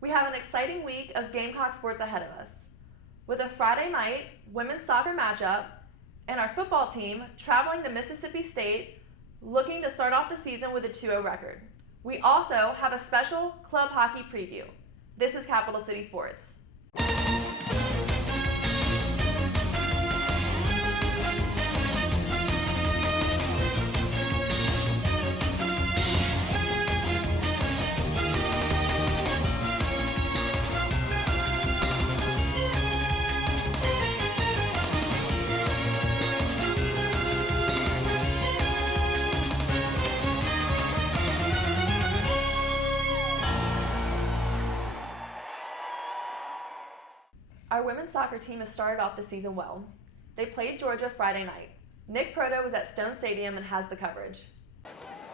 We have an exciting week of Gamecock sports ahead of us, with a Friday night women's soccer matchup and our football team traveling to Mississippi State looking to start off the season with a 2-0 record. We also have a special club hockey preview. This is Capital City Sports. Our women's soccer team has started off the season well. They played Georgia Friday night. Nick Proto was at Stone Stadium and has the coverage.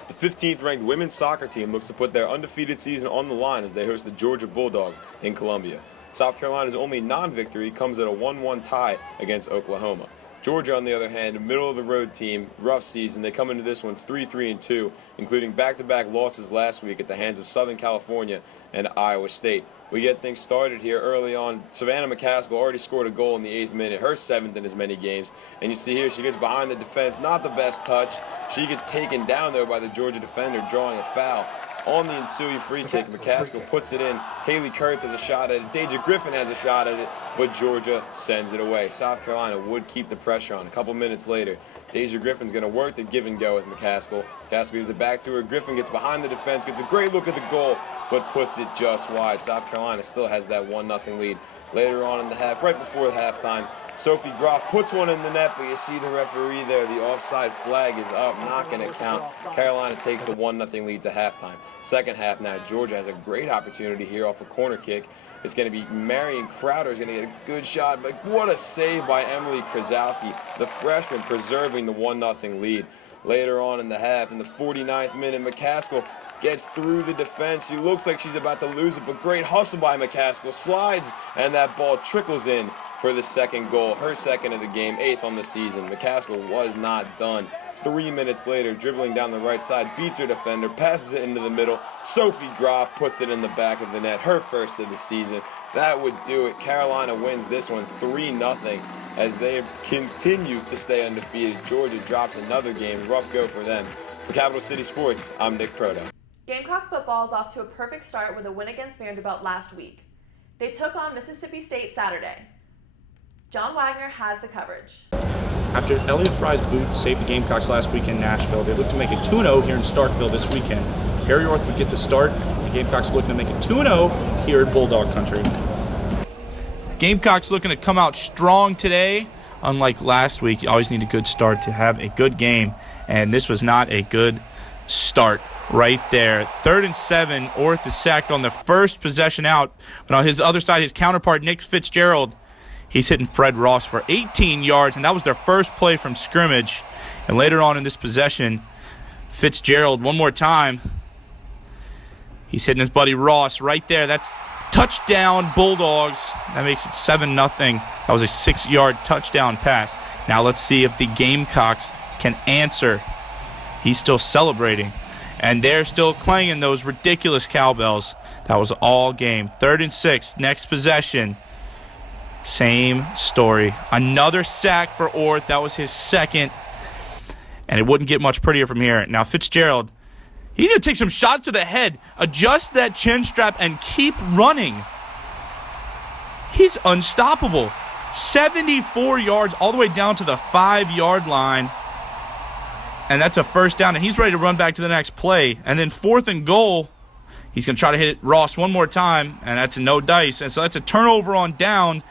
The 15th ranked women's soccer team looks to put their undefeated season on the line as they host the Georgia Bulldogs in Columbia. South Carolina's only non-victory comes at a 1-1 tie against Oklahoma. Georgia, on the other hand, a middle-of-the-road team, rough season. They come into this one 3-3-2, including back-to-back losses last week at the hands of Southern California and Iowa State. We get things started here early on. Savannah McCaskill already scored a goal in the 8th minute, her 7th in as many games. And you see here she gets behind the defense, not the best touch. She gets taken down, though, by the Georgia defender, drawing a foul. On the ensuing free kick, McCaskill puts it in. Kaylee Kurtz has a shot at it. Deja Griffin has a shot at it, but Georgia sends it away. South Carolina would keep the pressure on. A couple minutes later, Deja Griffin's going to work the give and go with McCaskill. McCaskill gives it back to her. Griffin gets behind the defense, gets a great look at the goal, but puts it just wide. South Carolina still has that 1-0 lead. Later on in the half, right before halftime, Sophie Groff puts one in the net, but you see the referee there. The offside flag is up, not going to count. Carolina takes the 1-0 lead to halftime. Second half now, Georgia has a great opportunity here off a corner kick. It's going to be Marion Crowder is going to get a good shot, but what a save by Emily Krasowski, the freshman, preserving the 1-0 lead. Later on in the half, in the 49th minute, McCaskill gets through the defense. She looks like she's about to lose it, but great hustle by McCaskill. Slides, and that ball trickles in for the second goal, her second of the game, 8th on the season. McCaskill was not done. 3 minutes later, dribbling down the right side, beats her defender, passes it into the middle. Sophie Groff puts it in the back of the net, her first of the season. That would do it. Carolina wins this one 3-0 as they continue to stay undefeated. Georgia drops another game. Rough go for them. For Capital City Sports, I'm Nick Proto. Gamecock football is off to a perfect start with a win against Vanderbilt last week. They took on Mississippi State Saturday. John Wagoner has the coverage. After Elliott Fry's boot saved the Gamecocks last week in Nashville, they look to make it 2-0 here in Starkville this weekend. Harry Orth would get the start. The Gamecocks are looking to make it 2-0 here at Bulldog Country. Gamecocks looking to come out strong today. Unlike last week, you always need a good start to have a good game, and this was not a good start right there. 3rd and 7, Orth is sacked on the first possession out, but on his other side, his counterpart, Nick Fitzgerald, he's hitting Fred Ross for 18 yards, and that was their first play from scrimmage. And later on in this possession, Fitzgerald, one more time, he's hitting his buddy Ross right there. That's touchdown Bulldogs. That makes it 7-0. That was a 6-yard touchdown pass. Now let's see if the Gamecocks can answer. He's still celebrating, and they're still clanging those ridiculous cowbells. That was all game. 3rd and 6, next possession. Same story. Another sack for Orth. That was his second, and it wouldn't get much prettier from here. Now Fitzgerald, he's going to take some shots to the head, adjust that chin strap, and keep running. He's unstoppable. 74 yards all the way down to the 5-yard line. And that's a first down, and he's ready to run back to the next play. And then 4th and goal, he's going to try to hit Ross one more time, and that's a no dice. And so that's a turnover on down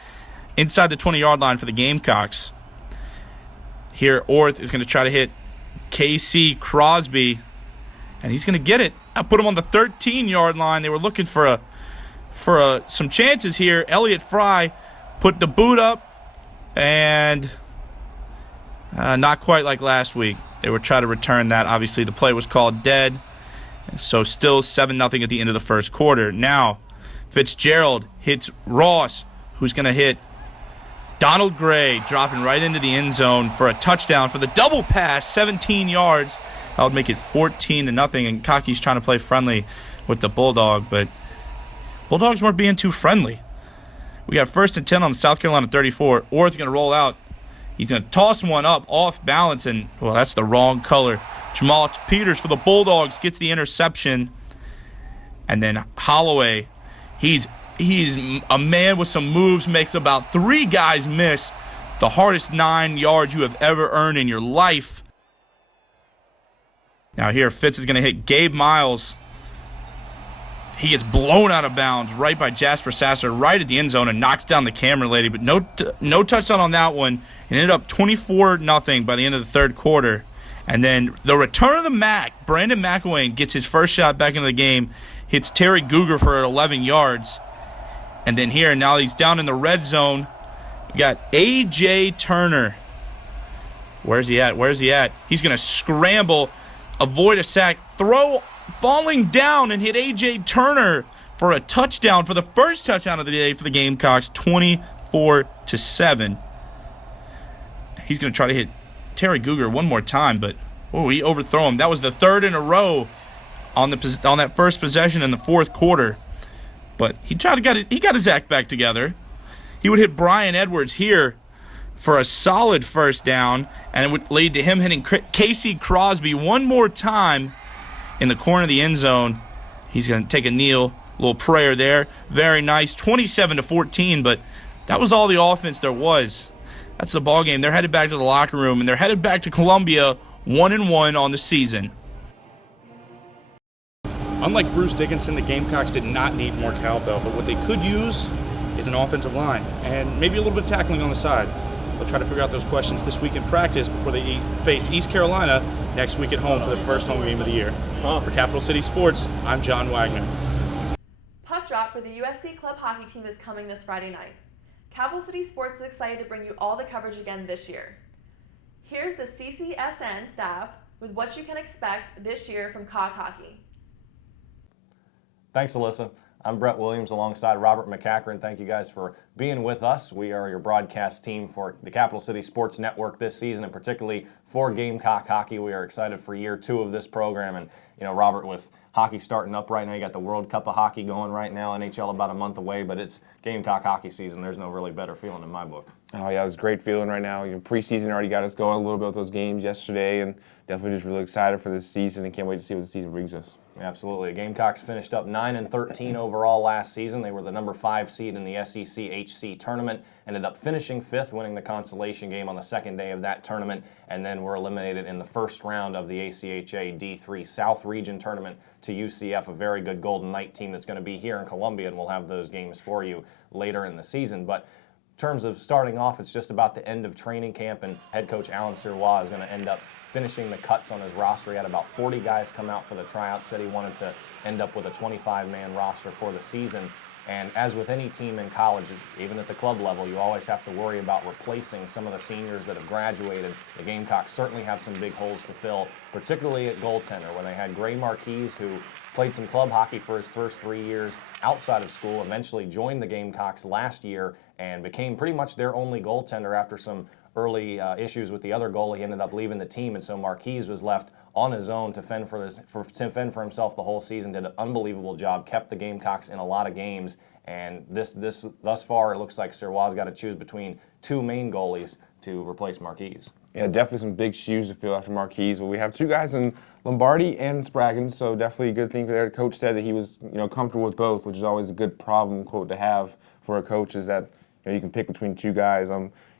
inside the 20-yard line for the Gamecocks. Here, Orth is going to try to hit K.C. Crosby, and he's going to get it. I put him on the 13-yard line. They were looking for some chances here. Elliott Fry put the boot up, and not quite like last week. They were trying to return that. Obviously, the play was called dead. So still 7-0 at the end of the first quarter. Now, Fitzgerald hits Ross, who's going to hit Donald Gray, dropping right into the end zone for a touchdown for the double pass, 17 yards. That would make it 14-0, and Cocky's trying to play friendly with the Bulldog, but Bulldogs weren't being too friendly. We got 1st and 10 on the South Carolina 34. Orr's going to roll out. He's going to toss one up off balance, and, well, that's the wrong color. Jamal Peters for the Bulldogs gets the interception. And then Holloway, he's a man with some moves, makes about 3 guys miss. The hardest 9 yards you have ever earned in your life. Now here, Fitz is going to hit Gabe Miles. He gets blown out of bounds right by Jasper Sasser right at the end zone and knocks down the camera lady, but no touchdown on that one. It ended up 24-0 by the end of the third quarter. And then the return of the Mac, Brandon McElwain gets his first shot back into the game, hits Terry Guger for 11 yards. And then here, now he's down in the red zone. We got A.J. Turner. Where's he at? He's going to scramble, avoid a sack, throw, falling down, and hit A.J. Turner for a touchdown, for the first touchdown of the day for the Gamecocks, 24-7. He's going to try to hit Terry Guger one more time, but he overthrew him. That was the third in a row on that first possession in the fourth quarter. But he got his act back together. He would hit Brian Edwards here for a solid first down, and it would lead to him hitting Casey Crosby one more time in the corner of the end zone. He's going to take a kneel, a little prayer there. Very nice, 27-14, but that was all the offense there was. That's the ball game. They're headed back to the locker room, and they're headed back to Columbia 1-1 on the season. Unlike Bruce Dickinson, the Gamecocks did not need more cowbell, but what they could use is an offensive line and maybe a little bit of tackling on the side. They'll try to figure out those questions this week in practice before they face East Carolina next week at home for the first home game of the year. For Capital City Sports, I'm John Wagner. Puck drop for the USC Club Hockey team is coming this Friday night. Capital City Sports is excited to bring you all the coverage again this year. Here's the CCSN staff with what you can expect this year from COG Hockey. Thanks, Alyssa. I'm Brett Williams alongside Robert McCacheren. Thank you guys for being with us. We are your broadcast team for the Capital City Sports Network this season, and particularly for Gamecock Hockey. We are excited for year 2 of this program. And, Robert, with hockey starting up right now, you got the World Cup of Hockey going right now, NHL about a month away, but it's Gamecock Hockey season. There's no really better feeling in my book. Oh, yeah, it was a great feeling right now. Preseason already got us going a little bit with those games yesterday, and definitely just really excited for this season and can't wait to see what the season brings us. Absolutely. The Gamecocks finished up 9-13 overall last season. They were the number 5 seed in the SEC HC tournament, ended up finishing 5th, winning the consolation game on the second day of that tournament, and then were eliminated in the first round of the ACHA D3 South Region tournament to UCF, a very good Golden Knight team that's going to be here in Columbia, and we'll have those games for you later in the season. But in terms of starting off, it's just about the end of training camp, and head coach Alan Sirois is going to end up finishing the cuts on his roster. He had about 40 guys come out for the tryouts, said he wanted to end up with a 25-man roster for the season. And as with any team in college, even at the club level, you always have to worry about replacing some of the seniors that have graduated. The Gamecocks certainly have some big holes to fill, particularly at goaltender, when they had Gray Marquise, who played some club hockey for his first 3 years outside of school, eventually joined the Gamecocks last year and became pretty much their only goaltender after some early issues with the other goalie. He ended up leaving the team, and so Marquise was left on his own to fend for himself the whole season. Did an unbelievable job, kept the Gamecocks in a lot of games, and this thus far it looks like Sirois got to choose between 2 main goalies to replace Marquise. Yeah, definitely some big shoes to fill after Marquise. Well, we have 2 guys in Lombardi and Spraggins, so definitely a good thing there. The coach said that he was comfortable with both, which is always a good problem quote to have for a coach, is that you can pick between 2 guys.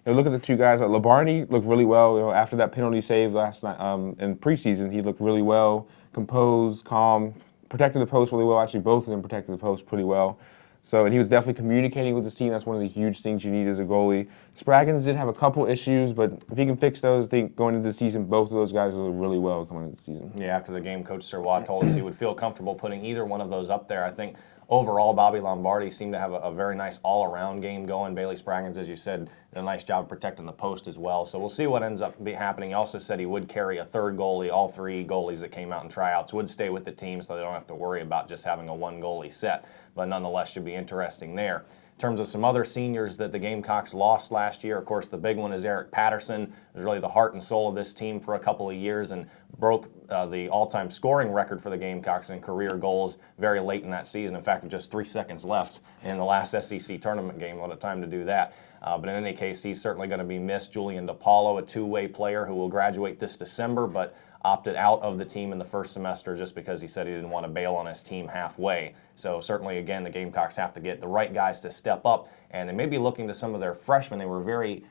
Look at the 2 guys. Lombardi looked really well. After that penalty save last night in preseason, he looked really well, composed, calm, protected the post really well. Actually, both of them protected the post pretty well. So, and he was definitely communicating with his team. That's one of the huge things you need as a goalie. Spraggins did have a couple issues, but if he can fix those, I think going into the season, both of those guys will do really well coming into the season. Yeah, after the game, Coach Sirois told us he would feel comfortable putting either one of those up there. I think overall, Bobby Lombardi seemed to have a very nice all-around game going. Bailey Spraggins, as you said, did a nice job protecting the post as well. So we'll see what ends up happening. He also said he would carry a 3rd goalie. All 3 goalies that came out in tryouts would stay with the team, so they don't have to worry about just having a 1 goalie set. but nonetheless should be interesting there. In terms of some other seniors that the Gamecocks lost last year, of course, the big one is Eric Patterson. He was really the heart and soul of this team for a couple of years and broke the all-time scoring record for the Gamecocks in career goals very late in that season. In fact, with just 3 seconds left in the last SEC tournament game, what a time to do that. But in any case, he's certainly going to be missed. Julian DePaulo, a two-way player who will graduate this December, but opted out of the team in the first semester just because he said he didn't want to bail on his team halfway. So certainly, again, the Gamecocks have to get the right guys to step up, and they may be looking to some of their freshmen. They were very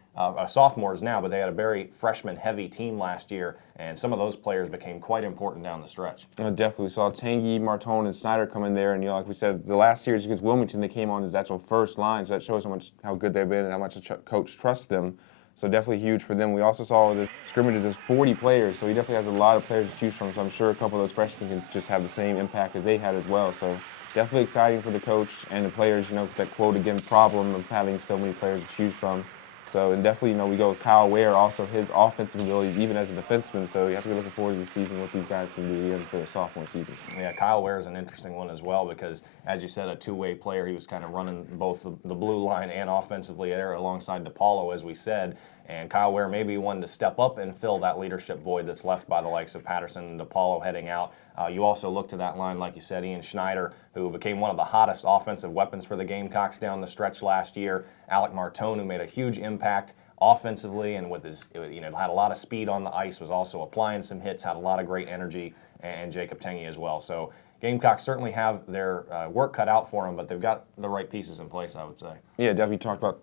sophomores now, but they had a very freshman-heavy team last year, and some of those players became quite important down the stretch. Definitely saw Tanguy, Martone, and Snyder come in there, and like we said, the last series against Wilmington, they came on as actual first line, so that shows how good they've been and how much the coach trusts them. So definitely huge for them. We also saw the scrimmages as 40 players, so he definitely has a lot of players to choose from. So I'm sure a couple of those freshmen can just have the same impact that they had as well. So definitely exciting for the coach and the players. That quote again, problem of having so many players to choose from. So and definitely, we go with Kyle Ware, also his offensive abilities, even as a defenseman. So you have to be looking forward to the season, what these guys can do again for their sophomore seasons. Yeah, Kyle Ware is an interesting one as well because, as you said, a two-way player. He was kind of running both the blue line and offensively there alongside DePaulo, as we said. And Kyle Ware may be one to step up and fill that leadership void that's left by the likes of Patterson and DePaulo heading out. You also look to that line, like you said, Ian Schneider, who became one of the hottest offensive weapons for the Gamecocks down the stretch last year. Alec Martone, who made a huge impact offensively and with his, had a lot of speed on the ice, was also applying some hits, had a lot of great energy, and Jacob Tengi as well. So Gamecocks certainly have their work cut out for them, but they've got the right pieces in place, I would say. Yeah, definitely talked about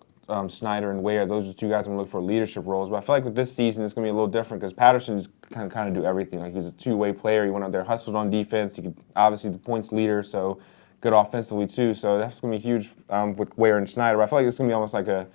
Snyder and Ware. Those are two guys I'm going to look for leadership roles. But I feel like with this season, it's going to be a little different because Patterson just kind of do everything. Like, he was a two-way player. He went out there, hustled on defense. He could obviously the points leader, so good offensively too. So that's going to be huge with Ware and Schneider. But I feel like it's going to be almost like a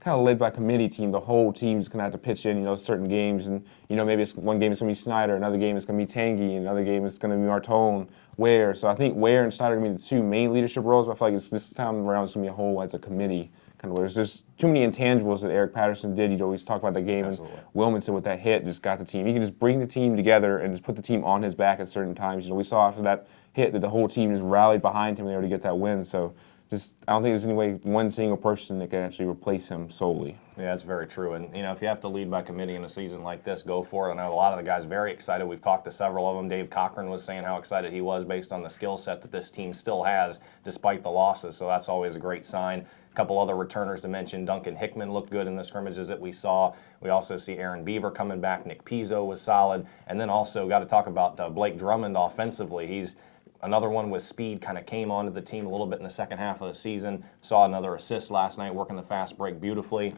kind of led by committee team. The whole team's going to have to pitch in, certain games. And, maybe one game it's going to be Snyder, another game it's going to be Tanguy, another game it's going to be Martone, Ware. So I think Ware and Snyder are going to be the two main leadership roles. I feel like this time around it's going to be a whole as a committee. There's just too many intangibles that Eric Patterson did. You'd always talk about the game, Absolutely. And Wilmington with that hit just got the team. He can just bring the team together and just put the team on his back at certain times. We saw after that hit that the whole team just rallied behind him there to get that win. So I don't think there's any way one single person that can actually replace him solely. Yeah, that's very true. And, if you have to lead by committee in a season like this, go for it. I know a lot of the guys very excited. We've talked to several of them. Dave Cochran was saying how excited he was based on the skill set that this team still has despite the losses. So that's always a great sign. A couple other returners to mention. Duncan Hickman looked good in the scrimmages that we saw. We also see Aaron Beaver coming back. Nick Pizzo was solid. And then also got to talk about Blake Drummond offensively. He's another one with speed, kind of came onto the team a little bit in the second half of the season. Saw another assist last night, working the fast break beautifully.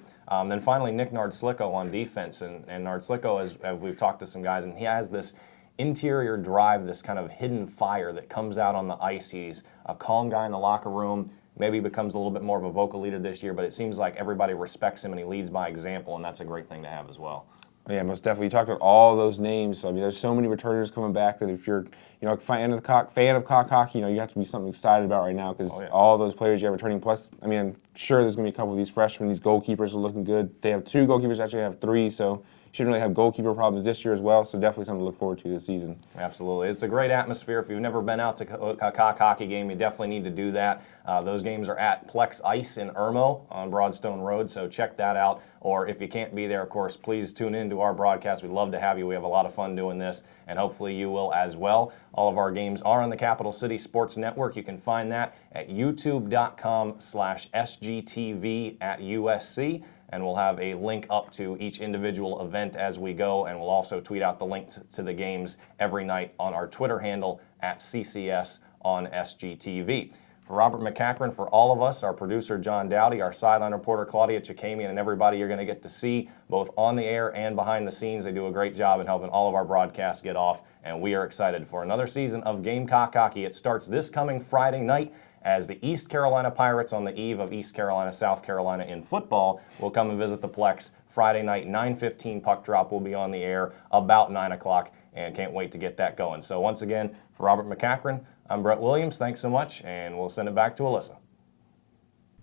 Then finally, Nick Nardslicko on defense. And Nardslicko, as we've talked to some guys, and he has this interior drive, this kind of hidden fire that comes out on the ice. He's a calm guy in the locker room. Maybe becomes a little bit more of a vocal leader this year, but it seems like everybody respects him and he leads by example, and that's a great thing to have as well. Yeah, most definitely. You talked about all those names. So, there's so many returners coming back that if you're, a fan of Cock Hockey, you have to be something excited about right now because all those players you have returning. Plus, I'm sure there's going to be a couple of these freshmen. These goalkeepers are looking good. They have 2 goalkeepers, actually have 3, so shouldn't really have goalkeeper problems this year as well. So definitely something to look forward to this season. Absolutely. It's a great atmosphere. If you've never been out to a Cock Hockey game, you definitely need to do that. Those games are at Plex Ice in Irmo on Broadstone Road, so check that out. Or if you can't be there, of course, please tune in to our broadcast. We'd love to have you. We have a lot of fun doing this, and hopefully you will as well. All of our games are on the Capital City Sports Network. You can find that at youtube.com/SGTV at USC. And we'll have a link up to each individual event as we go, and we'll also tweet out the link to the games every night on our Twitter handle at CCS on SGTV. For Robert McCacheren, for all of us, our producer John Dowdy, our sideline reporter Claudia Chikamian, and everybody you're going to get to see both on the air and behind the scenes. They do a great job in helping all of our broadcasts get off, and we are excited for another season of Gamecock Hockey. It starts this coming Friday night as the East Carolina Pirates, on the eve of East Carolina, South Carolina in football, will come and visit the Plex Friday night, 9:15 puck drop will be on the air about 9 o'clock, and can't wait to get that going. So once again, for Robert McCacheren, I'm Brett Williams. Thanks so much, and we'll send it back to Alyssa.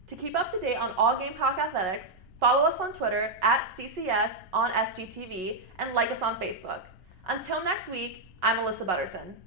To keep up to date on all Gamecock athletics, follow us on Twitter at CCS on SGTV and like us on Facebook. Until next week, I'm Alyssa Butterson.